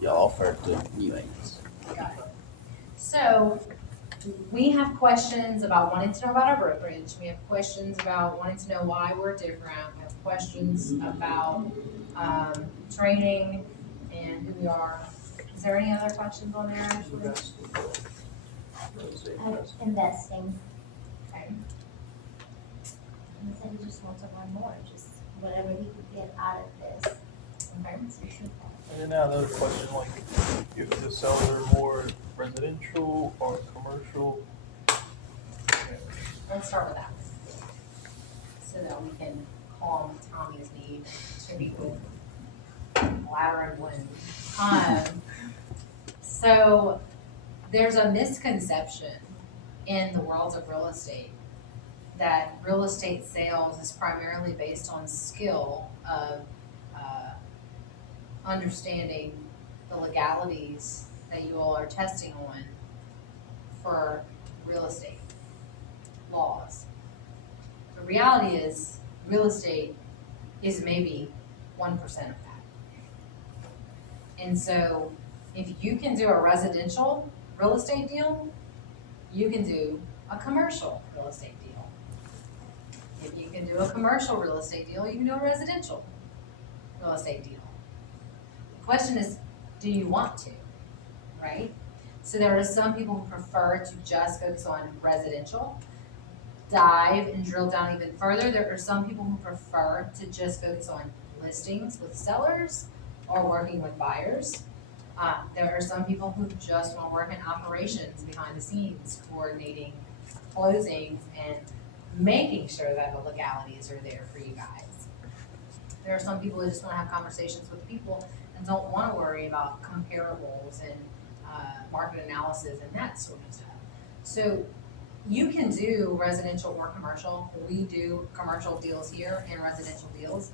You offer to new agents. Got it. So we have questions about wanting to know about our brokerage. We have questions about wanting to know why we're different. We have questions about training and who we are. Is there any other questions on there, Ashley? Investing. Okay. He said he just wants to learn more, just whatever he could get out of this. Okay. And then now another question, like, if the seller more residential or commercial? Let's start with that, so that we can calm Tommy's need to be with ladder and wind. So there's a misconception in the world of real estate that real estate sales is primarily based on skill of understanding the legalities that you all are testing on for real estate laws. The reality is, real estate is maybe 1% of that. And so, if you can do a residential real estate deal, you can do a commercial real estate deal. If you can do a commercial real estate deal, you can do a residential real estate deal. The question is, do you want to, right? So there are some people who prefer to just focus on residential, dive and drill down even further. There are some people who prefer to just focus on listings with sellers or working with buyers. There are some people who just want to work in operations behind the scenes, coordinating closings and making sure that the legalities are there for you guys. There are some people who just want to have conversations with people and don't want to worry about comparables and market analysis and that sort of stuff. So you can do residential or commercial. We do commercial deals here and residential deals.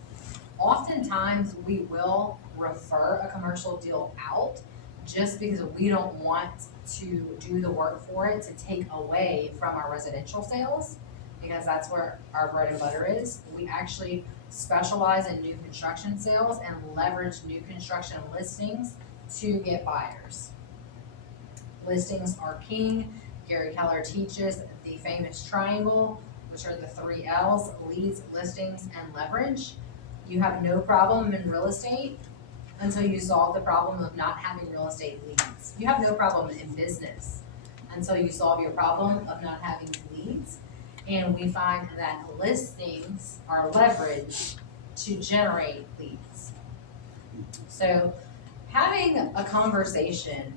Oftentimes, we will refer a commercial deal out just because we don't want to do the work for it to take away from our residential sales, because that's where our bread and butter is. We actually specialize in new construction sales and leverage new construction listings to get buyers. Listings are king. Gary Keller teaches the famous triangle, which are the 3 L's: leads, listings, and leverage. You have no problem in real estate until you solve the problem of not having real estate leads. You have no problem in business until you solve your problem of not having leads. And we find that listings are leverage to generate leads. So having a conversation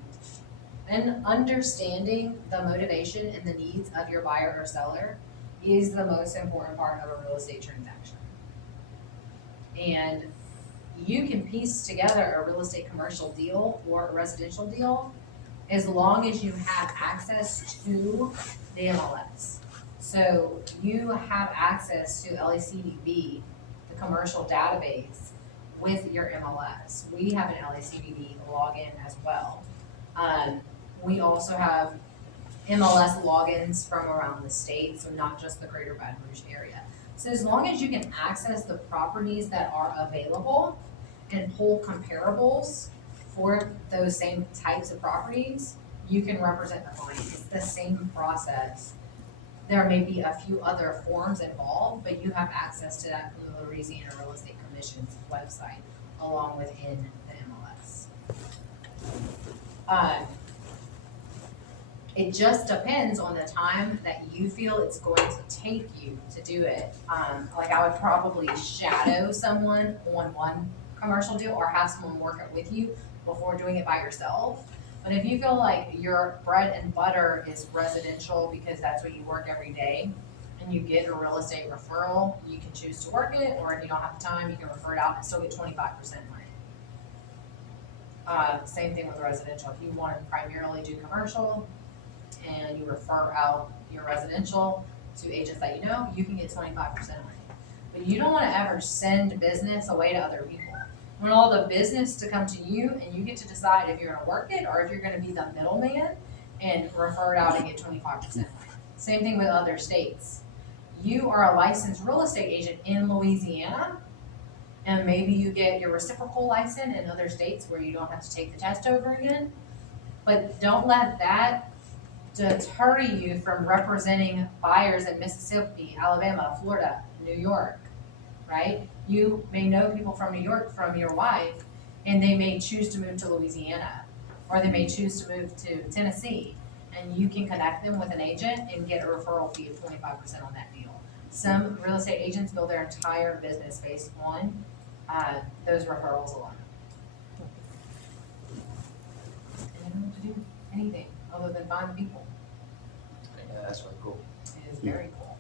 and understanding the motivation and the needs of your buyer or seller is the most important part of a real estate transaction. And you can piece together a real estate commercial deal or a residential deal as long as you have access to the MLS. So you have access to LACDB, the commercial database, with your MLS. We have an LACDB login as well. We also have MLS logins from around the state, so not just the Greater Baton Rouge area. So as long as you can access the properties that are available and pull comparables for those same types of properties, you can represent the client. It's the same process. There may be a few other forms involved, but you have access to that through the Louisiana Real Estate Commission's website, along with in the MLS. It just depends on the time that you feel it's going to take you to do it. Like I would probably shadow someone on one commercial deal or have someone work it with you before doing it by yourself. But if you feel like your bread and butter is residential because that's what you work every day and you get a real estate referral, you can choose to work it, or if you don't have the time, you can refer it out and still get 25% money. Same thing with residential. If you want to primarily do commercial and you refer out your residential to agents that you know, you can get 25% money. But you don't want to ever send business away to other people. You want all the business to come to you, and you get to decide if you're going to work it or if you're going to be the middleman and refer it out and get 25% money. Same thing with other states. You are a licensed real estate agent in Louisiana, And maybe you get your reciprocal license in other states where you don't have to take the test over again. But don't let that deter you from representing buyers in Mississippi, Alabama, Florida, New York, right? You may know people from New York from your wife, and they may choose to move to Louisiana, or they may choose to move to Tennessee, and you can connect them with an agent and get a referral fee of 25% on that deal. Some real estate agents build their entire business based on those referrals alone. And they don't have to do anything other than find people. Yeah, that's really cool. It is very cool.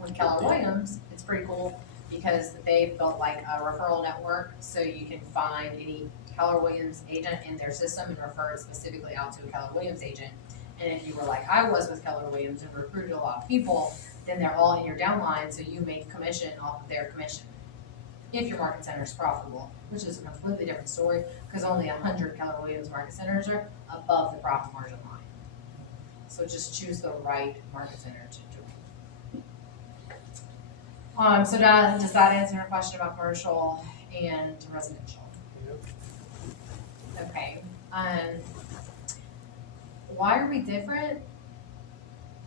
With Keller Williams, it's pretty cool because they've built like a referral network, so you can find any Keller Williams agent in their system and refer it specifically out to a Keller Williams agent. And if you were like I was with Keller Williams and recruited a lot of people, then they're all in your downline, so you make commission off of their commission. If your market center is profitable, which is a completely different story, because only 100 Keller Williams market centers are above the profit margin line. So just choose the right market center to join. So does that answer your question about commercial and residential? Yep. Okay. Why are we different?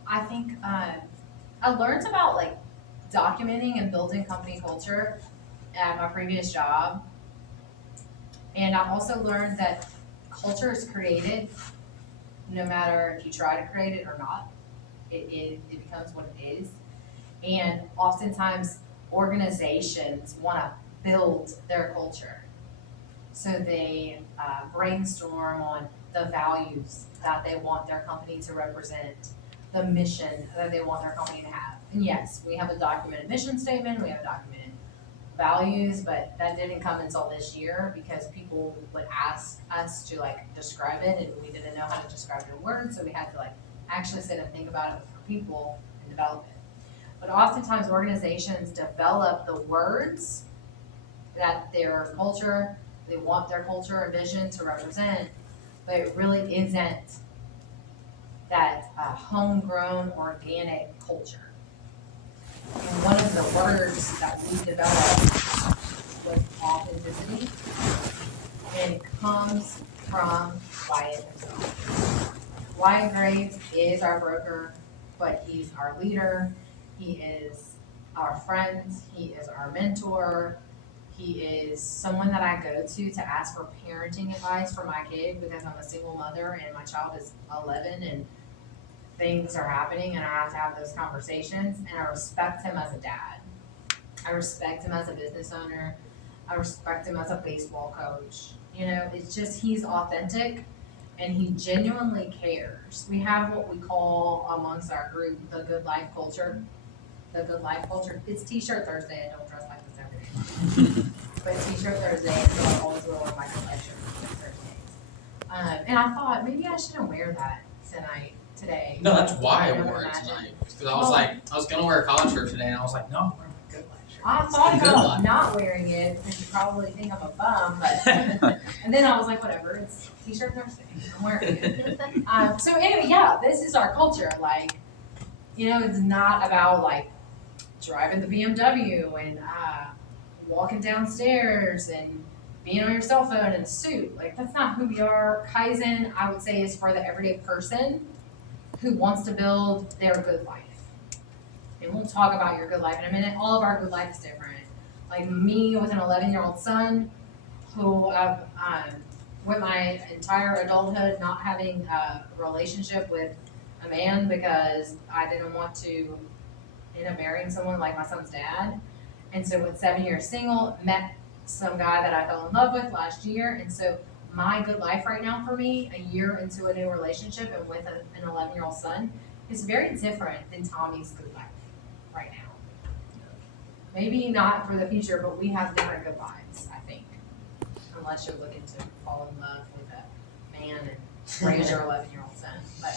I think I learned about like documenting and building company culture at my previous job. And I also learned that culture is created no matter if you try to create it or not. It becomes what it is. And oftentimes organizations want to build their culture. So they brainstorm on the values that they want their company to represent, the mission that they want their company to have. And yes, we have a documented mission statement, we have a documented values, but that didn't come until this year because people would ask us to like describe it and we didn't know how to describe it in words, so we had to like actually sit and think about it for people and develop it. But oftentimes organizations develop the words that their culture, they want their culture or vision to represent, but it really isn't that homegrown organic culture. And one of the words that we developed was authenticity, and it comes from Wyatt himself. Wyatt Graves is our broker, but he's our leader, he is our friend, he is our mentor, he is someone that I go to ask for parenting advice for my kid because I'm a single mother and my child is 11 and things are happening and I have to have those conversations, and I respect him as a dad. I respect him as a business owner. I respect him as a baseball coach. You know, it's just he's authentic and he genuinely cares. We have what we call amongst our group the good life culture. The good life culture. It's T-shirt Thursday. I don't dress like this every day. But T-shirt Thursday, and so I always wear one of my good life shirts on Thursdays. And I thought maybe I shouldn't wear that today. No, that's why I You know, wore it imagine. tonight. Because I was like, I was gonna wear a collar shirt today, and I was like, no, I'm wearing my good life shirt. I thought Good about luck. not wearing it, and you probably think I'm a bum, but, and then I was like, whatever, it's T-shirt Thursday, I'm wearing it. So anyway, yeah, this is our culture, like, you know, it's not about like driving the BMW and, walking downstairs and being on your cell phone in a suit, like, that's not who we are. Kaizen, I would say, is for the everyday person who wants to build their good life. And we'll talk about your good life in a minute. All of our good life is different. Like me with an 11-year-old son who I've went my entire adulthood not having a relationship with a man because I didn't want to end up marrying someone like my son's dad. And so with 7 years single, met some guy that I fell in love with last year. And so my good life right now for me, a year into a new relationship and with an 11-year-old son, is very different than Tommy's good life right now. Maybe not for the future, but we have different good vibes, I think. Unless you're looking to fall in love with a man and raise your 11-year-old son. But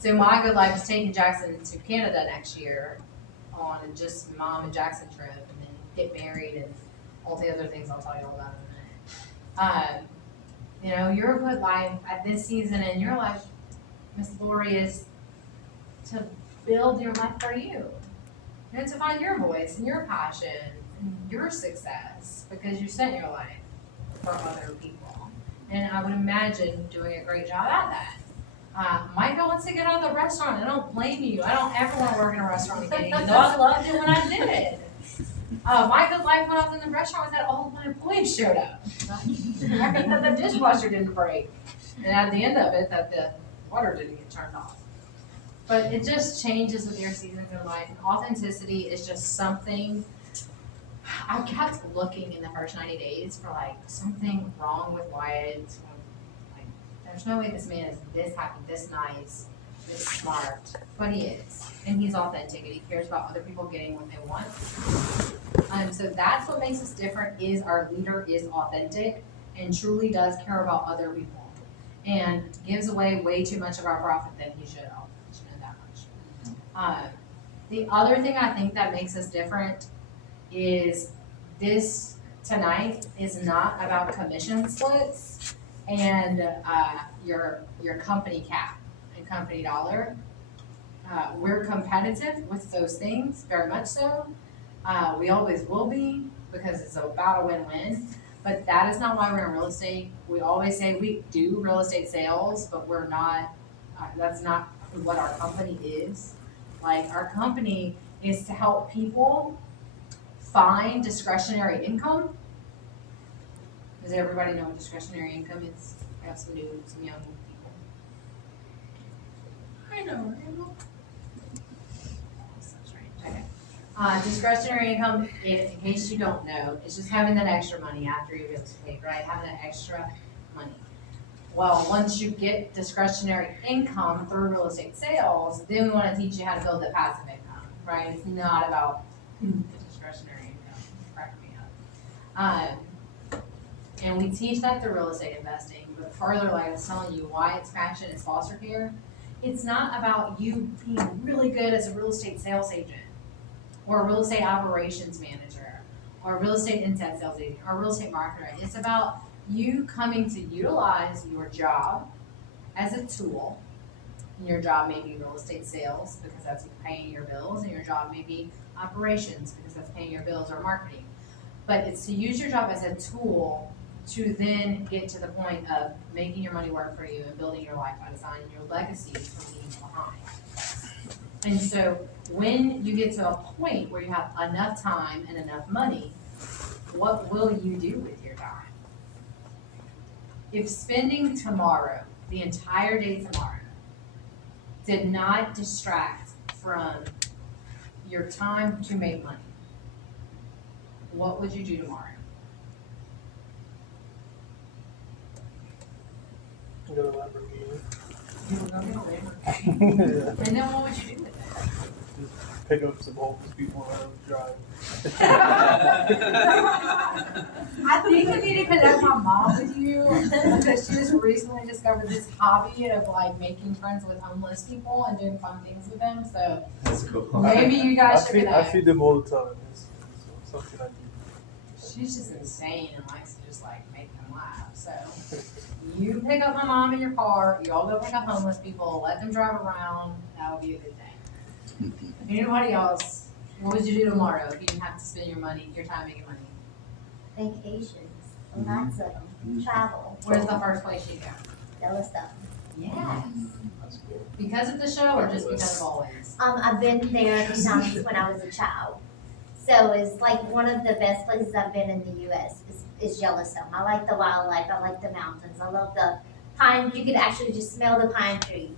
so my good life is taking Jackson to Canada next year on just mom and Jackson trip, and then get married and all the other things I'll tell you all about in a minute. You know, your good life at this season in your life, Miss Lori, is to build your life for you. And to find your voice and your passion and your success because you spent your life for other people. And I would imagine doing a great job at that. Micah wants to get out of the restaurant. I don't blame you. I don't ever want to work in a restaurant again, even though I loved it when I did. Micah's life went off in the restaurant was that all of my employees showed up. That the dishwasher didn't break. And at the end of it, that the water didn't get turned off. But it just changes with your seasons in life. And authenticity is just something. I kept looking in the first 90 days for like something wrong with Wyatt. Like, there's no way this man is this happy, this nice, this smart. But he is. And he's authentic and he cares about other people getting what they want. So that's what makes us different is our leader is authentic and truly does care about other people. And gives away way too much of our profit than he should. I'll mention it that much. The other thing I think that makes us different is this tonight is not about commission splits and your company cap and company dollar. We're competitive with those things, very much so. We always will be because it's about a win-win. But that is not why we're in real estate. We always say we do real estate sales, but we're not, that's not what our company is. Like, our company is to help people find discretionary income. Does everybody know what discretionary income is? I have some young people. I know. So strange. Okay. Discretionary income, in case you don't know, is just having that extra money after your bills are paid, right? Having that extra money. Well, once you get discretionary income through real estate sales, then we want to teach you how to build the passive income, right? It's not about the discretionary income. Crack me up. And we teach that through real estate investing, but further, like I was telling you, why it's passion is foster care. It's not about you being really good as a real estate sales agent, or a real estate operations manager, or a real estate inside sales agent, or a real estate marketer. It's about you coming to utilize your job as a tool. And your job may be real estate sales because that's paying your bills, and your job may be operations because that's paying your bills, or marketing. But it's to use your job as a tool to then get to the point of making your money work for you and building your life by design, your legacy from leaving behind. And so when you get to a point where you have enough time and enough money, what will you do with your time? If spending tomorrow, the entire day tomorrow, did not distract from your time to make money, what would you do tomorrow? Go to Lamborghini. You would go get a Lamborghini. Yeah. And then what would you do with it? Just pick up some homeless people and drive. I think you need to connect my mom with you because she just recently discovered this hobby of like making friends with homeless people and doing fun things with them. So That's cool. maybe you guys should I connect. feed them all the time. It's something I do. She's just insane and likes to just like make them laugh. So you pick up my mom in your car, you all go pick up homeless people, let them drive around. That would be a good thing. Anybody else? What would you do tomorrow if you didn't have to spend your time making money? Vacations, lots of them, travel, Where's the first place you go? Yellowstone. Yes. That's cool. Because of the show or just because of always? I've been there times when I was a child. So it's like one of the best places I've been in the US is Yellowstone. I like the wildlife, I like the mountains, I love the pine, you could actually just smell the pine trees.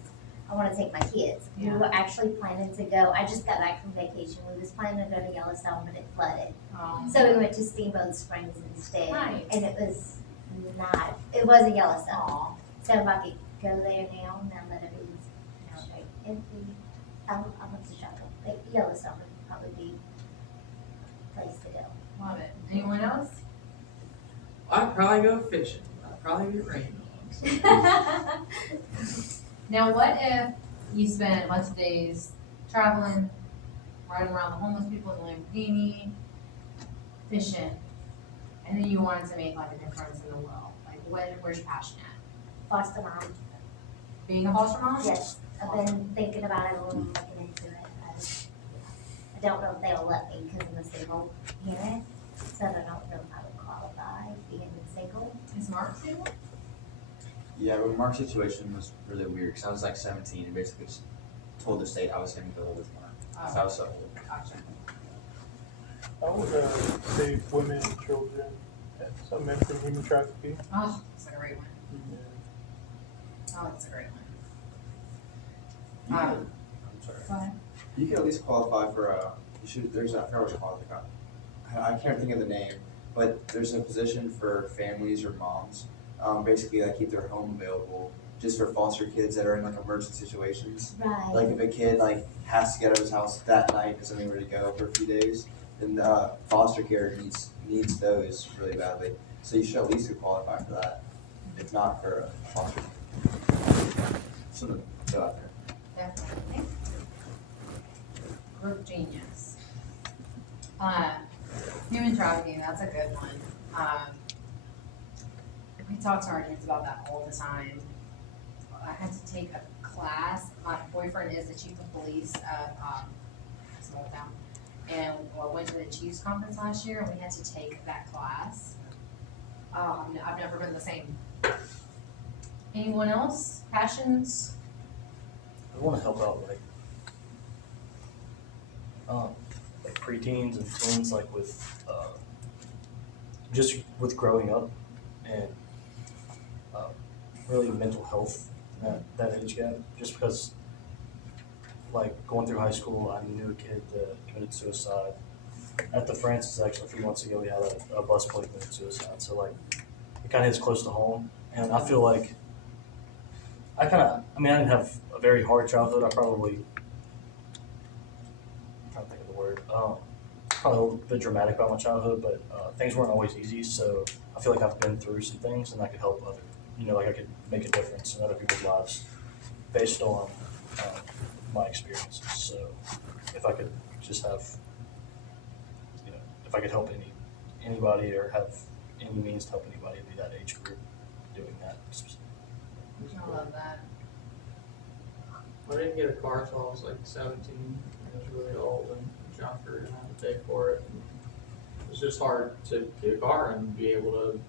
I wanna take my kids. We Yeah. were actually planning to go, I just got back from vacation, we was planning to go to Yellowstone, but it flooded. So we went to Steamboat Springs instead. Nice. And it was it wasn't Yellowstone. Aw. So if I could go there now that it is straight empty, I want to travel. Like Yellowstone would probably be a place to go. Love it. Anyone else? I'd probably go fishing. I'd probably get rainbows. Now, what if you spent a bunch of days traveling, riding around the homeless people in the Lamborghini, fishing, and then you wanted to make like a difference in the world? Like, where's your passion at? Foster mom. Being a foster mom? Yes, I've been thinking about it a little, looking into it. I don't know if they'll let me because I'm a single parent, so I don't know if I would qualify being single. Is Mark single? Yeah, but Mark's situation was really weird because I was like 17 and basically just told the state I was going to go with Mark. So I was so old. Gotcha. I would save women and children and some men from human trafficking. Oh, that's a great one. Yeah. Oh, that's a great one. You Um, could, I'm sorry. Go ahead. You could at least qualify for there's I forgot what it's called. I can't think of the name, but there's a position for families or moms, basically like keep their home available just for foster kids that are in like emergency situations. Right. Like if a kid like has to get out of his house that night because anywhere to go for a few days, then foster care needs those really badly. So you should at least qualify for that, if not for foster. Something to go out there. Definitely. Group genius. Human trafficking, that's a good one. We talk to our kids about that all the time. I had to take a class. My boyfriend is the chief of police of a small town. And I went to the chief's conference last year and we had to take that class. I've never been the same. Anyone else? Passions? I want to help out like preteens and teens, like with just with growing up and really mental health that age gap. Just because, like going through high school, I knew a kid that committed suicide. At the Francis, actually, a few months ago, we had a busboy commit suicide. So like, it kind of hits close to home, and I feel like I didn't have a very hard childhood. I'm trying to think of the word. Probably a little bit dramatic about my childhood, but things weren't always easy. So I feel like I've been through some things, and I could help like I could make a difference in other people's lives based on my experiences. So if I could just have, if I could help anybody or have any means to help anybody, it'd be that age group doing that. I love that. I didn't get a car until I was like 17. I was really old and junker and had to pay for it. And it was just hard to get a car and be able to,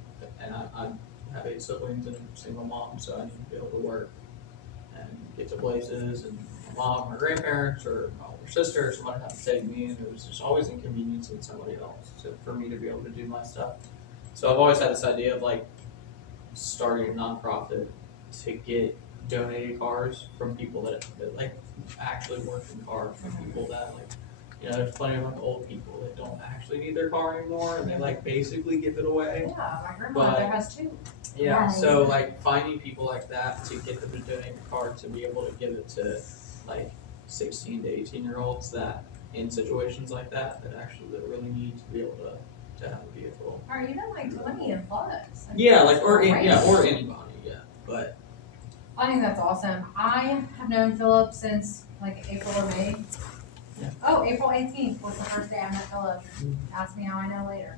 and I have 8 siblings and a single mom, so I need to be able to work and get to places, and my mom, my grandparents, or my older sister, or somebody had to take me, and it was just always inconveniencing somebody else for me to be able to do my stuff. So I've always had this idea of like starting a nonprofit to get donated cars from people that like actually work in cars, from people that like, there's plenty of like old people that don't actually need their car anymore and they like basically give it away. Yeah, my grandmother has two. Yeah, Right. so like finding people like that to get them to donate a car to be able to give it to like 16 to 18-year-olds that in situations like that actually really need to be able to have a vehicle. Or even like 20 and plus. I mean, Yeah, that's like or great. anybody, yeah. But I think that's awesome. I have known Philip since like April or May. Yeah. Oh, April 18th was the first day I met Philip. Ask me how I know later.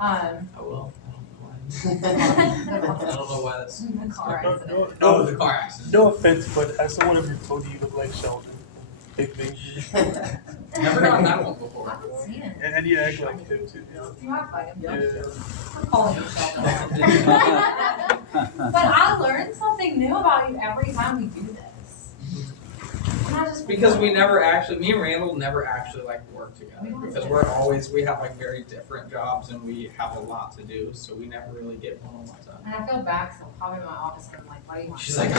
oh well, I don't know why. I don't know why that's The car accident. the car accident. No offense, but has someone ever told you you look like Sheldon? Big Bang Theory? Never gotten that one I before. haven't seen it. And you act like him too. You act like him. Yeah. I'm calling you Sheldon. But I learn something new about you every time we do this. And I just Because me and Randall never actually like work together We don't because we have like very different jobs and we have a lot to do, so we never really get one-on-one time. And I feel bad because I'll pop in my office and I'm like, what do you want? She's like,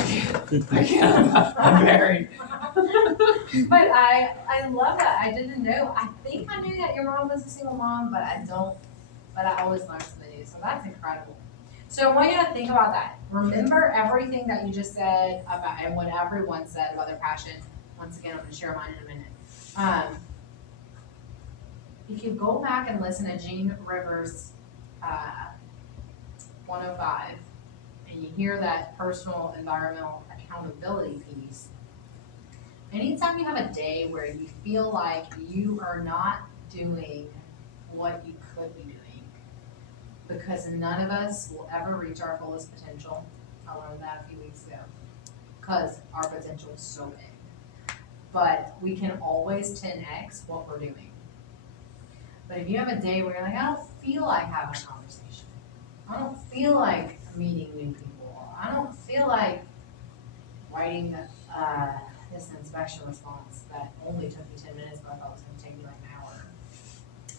I can't, I'm married. But I love that. I didn't know. I think I knew that your mom was a single mom, but I always learn something new. So that's incredible. So I want you to think about that. Remember everything that you just said about, and what everyone said about their passion. Once again, I'm going to share mine in a minute. If you go back and listen to Gene Rivers' 105, and you hear that personal environmental accountability piece, anytime you have a day where you feel like you are not doing what you could be doing, because none of us will ever reach our fullest potential. I learned that a few weeks ago, because our potential is so big. But we can always 10x what we're doing. But if you have a day where you're like, I don't feel like having a conversation, I don't feel like meeting new people, I don't feel like writing this inspection response that only took me 10 minutes, but I thought it was gonna take me like an hour.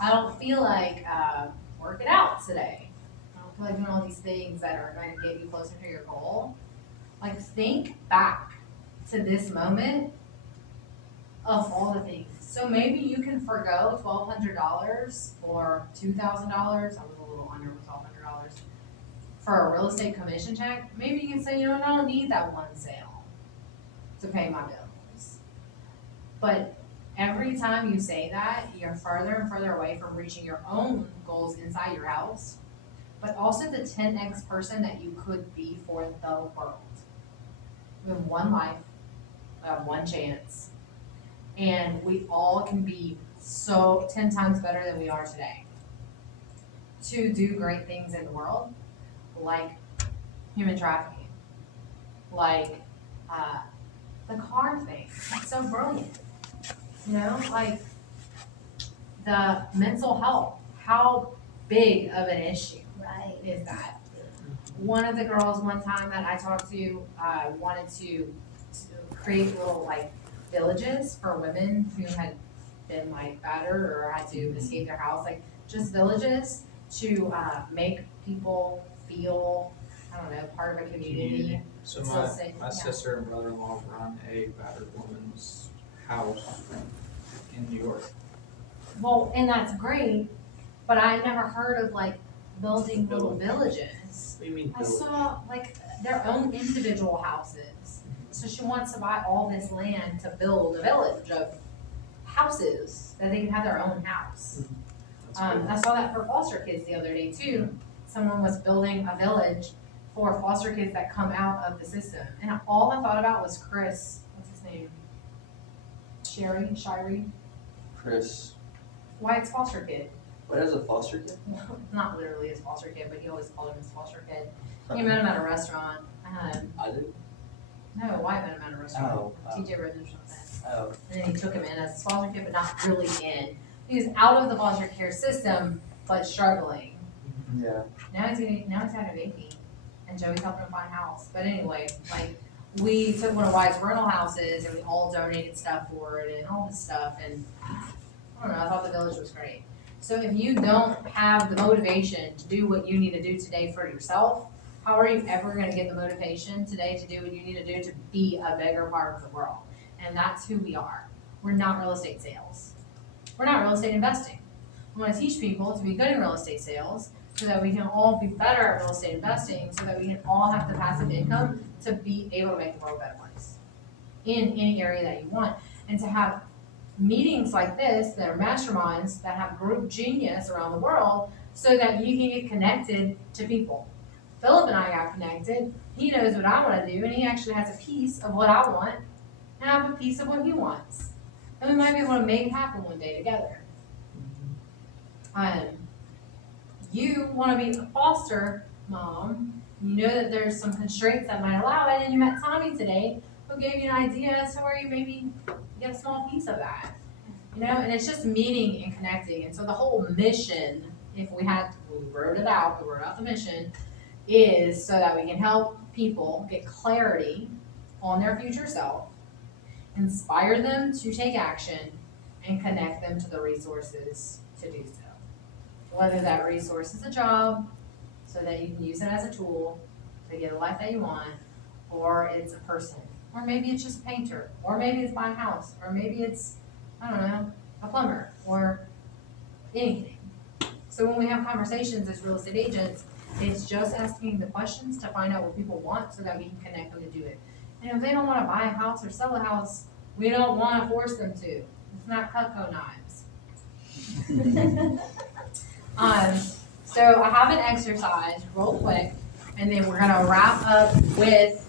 I don't feel like working out today. I don't feel like doing all these things that are going to get you closer to your goal. Like, think back to this moment of all the things. So maybe you can forgo $1,200 or $2,000. I was a little under with $1,200 for a real estate commission check. Maybe you can say, you know, I don't need that one sale to pay my bills. But every time you say that, you're further and further away from reaching your own goals inside your house, but also the 10x person that you could be for the world. We have one life, we have one chance, and we all can be so 10 times better than we are today to do great things in the world, like human trafficking, like the car thing. It's so brilliant. You know, like the mental health, how big of an issue Right. is that? One of the girls one time that I talked to wanted to create little like villages for women who had been like battered or had to escape their house, like just villages to make people feel, I don't know, part of a community. So So my say- yeah. sister and brother-in-law run a battered woman's house in New York. Well, and that's great, but I never heard of like building little villages. What do you mean I village? saw like their own individual houses. So she wants to buy all this land to build a village of houses that they can have their own house. That's cool. I saw that for foster kids the other day too. Someone was building a village for foster kids that come out of the system. And all I thought about was Chris, what's his name? Shirey, Chris, Wyatt's foster kid. what is a foster kid? Not literally his foster kid, but he always called him his foster kid. He met him at a restaurant. I did. No, Wyatt met him at a restaurant. Oh, TJ Rhodes or something. Oh, And then he took him in as his foster kid, but not really in. He was out of the foster care system, but struggling. yeah. Now he's had a baby, and Joey's helping him find a house. But anyway, like, we took one of Wyatt's rental houses, and we all donated stuff for it, and all this stuff, and I don't know, I thought the village was great. So if you don't have the motivation to do what you need to do today for yourself, how are you ever gonna get the motivation today to do what you need to do to be a bigger part of the world? And that's who we are. We're not real estate sales. We're not real estate investing. We wanna teach people to be good in real estate sales so that we can all be better at real estate investing, so that we can all have the passive income to be able to make the world a better place in any area that you want. And to have meetings like this that are masterminds that have group genius around the world so that you can get connected to people. Philip and I got connected. He knows what I want to do, and he actually has a piece of what I want, and I have a piece of what he wants. And we might be able to make it happen one day together. You want to be a foster mom. You know that there's some constraints that might allow it, and you met Tommy today, who gave you an idea as to where you maybe get a small piece of that. You know, and it's just meeting and connecting. And so the whole mission, we wrote it out, we wrote out the mission, is so that we can help people get clarity on their future self, inspire them to take action, and connect them to the resources to do so. Whether that resource is a job, so that you can use it as a tool to get a life that you want, or it's a person, or maybe it's just a painter, or maybe it's buying a house, or maybe it's, I don't know, a plumber, or anything. So when we have conversations as real estate agents, it's just asking the questions to find out what people want so that we can connect them to do it. And if they don't wanna buy a house or sell a house, we don't wanna force them to. It's not Cutco knives. So I have an exercise real quick, and then we're gonna wrap up with,